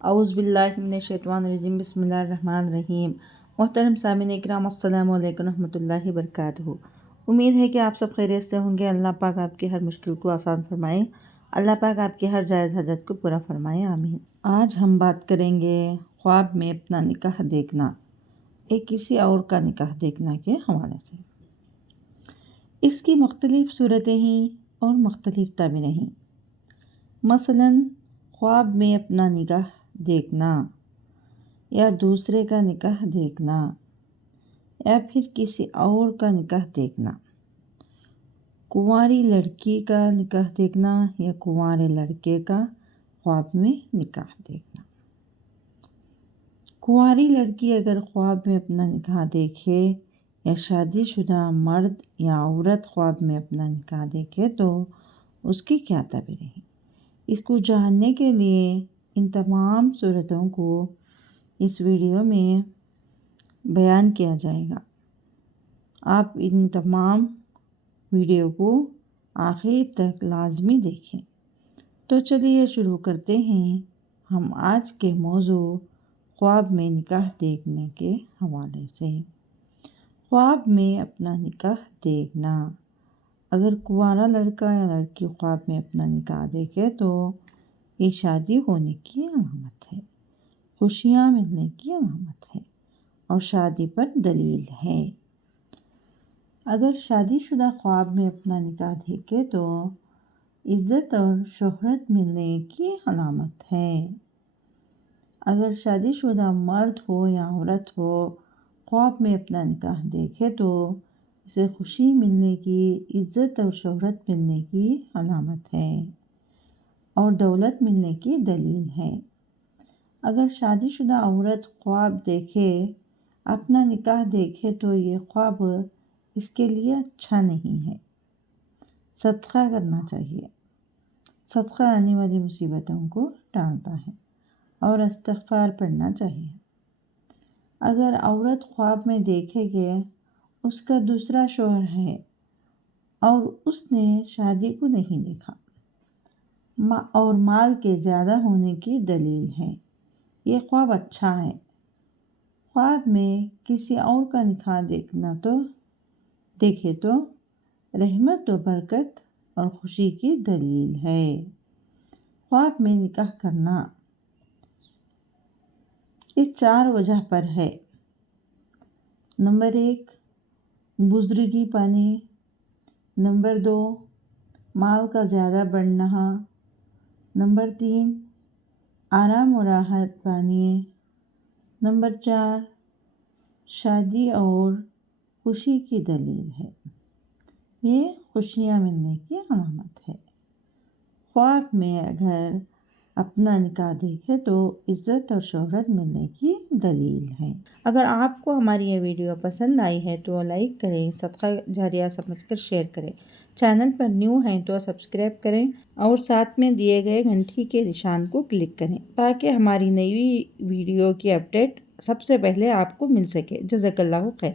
اعوذ باللہ من الشیطان الرجیم، بسم اللہ الرحمن الرحیم۔ محترم سامعین اکرام، السلام علیکم ورحمۃ اللہ وبرکاتہ۔ امید ہے کہ آپ سب خیریت سے ہوں گے۔ اللہ پاک آپ کی ہر مشکل کو آسان فرمائے، اللہ پاک آپ کی ہر جائز حاجت کو پورا فرمائے، آمین۔ آج ہم بات کریں گے خواب میں اپنا نکاح دیکھنا، ایک کسی اور کا نکاح دیکھنا کے حوالے سے۔ اس کی مختلف صورتیں ہیں اور مختلف تعبیریں ہیں۔ مثلاً خواب میں اپنا نکاح دیکھنا یا دوسرے کا نکاح دیکھنا یا پھر کسی اور کا نکاح دیکھنا، کنواری لڑکی کا نکاح دیکھنا یا کنوارے لڑکے کا خواب میں نکاح دیکھنا۔ کنواری لڑکی اگر خواب میں اپنا نکاح دیکھے یا شادی شدہ مرد یا عورت خواب میں اپنا نکاح دیکھے تو اس کی کیا تعبیریں ہیں؟ اس کو جاننے کے لیے ان تمام صورتوں کو اس ویڈیو میں بیان کیا جائے گا۔ آپ ان تمام ویڈیو کو آخر تک لازمی دیکھیں۔ تو چلیے شروع کرتے ہیں ہم آج کے موضوع خواب میں نکاح دیکھنے کے حوالے سے۔ خواب میں اپنا نکاح دیکھنا، اگر کنوارا لڑکا یا لڑکی خواب میں اپنا نکاح دیکھے تو یہ شادی ہونے کی علامت ہے، خوشیاں ملنے کی علامت ہے اور شادی پر دلیل ہے۔ اگر شادی شدہ خواب میں اپنا نکاح دیکھے تو عزت اور شہرت ملنے کی علامت ہے۔ اگر شادی شدہ مرد ہو یا عورت ہو خواب میں اپنا نکاح دیکھے تو اسے خوشی ملنے کی، عزت اور شہرت ملنے کی علامت ہے اور دولت ملنے کی دلیل ہے۔ اگر شادی شدہ عورت خواب دیکھے، اپنا نکاح دیکھے تو یہ خواب اس کے لیے اچھا نہیں ہے، صدقہ کرنا چاہیے۔ صدقہ آنے والی مصیبتوں کو ٹالتا ہے اور استغفار پڑھنا چاہیے۔ اگر عورت خواب میں دیکھے کہ اس کا دوسرا شوہر ہے اور اس نے شادی کو نہیں دیکھا اور مال کے زیادہ ہونے کی دلیل ہے، یہ خواب اچھا ہے۔ خواب میں کسی اور کا نکاح دیکھے تو رحمت و برکت اور خوشی کی دلیل ہے۔ خواب میں نکاح کرنا یہ 4 وجہ پر ہے۔ نمبر 1، بزرگی پانے۔ نمبر 2، مال کا زیادہ بڑھنا۔ نمبر 3، آرام و راحت پانی۔ نمبر 4، شادی اور خوشی کی دلیل ہے، یہ خوشیاں ملنے کی علامت ہے۔ خواب میں اگر اپنا نکاح دیکھے تو عزت اور شہرت ملنے کی دلیل ہے۔ اگر آپ کو ہماری یہ ویڈیو پسند آئی ہے تو لائک کریں، صدقہ جاریہ سمجھ کر شیئر کریں۔ چینل پر نیو ہیں تو سبسکرائب کریں اور ساتھ میں دیے گئے گھنٹی کے نشان کو کلک کریں تاکہ ہماری نئی ویڈیو کی اپڈیٹ سب سے پہلے آپ کو مل سکے۔ جزاک اللہ خیر۔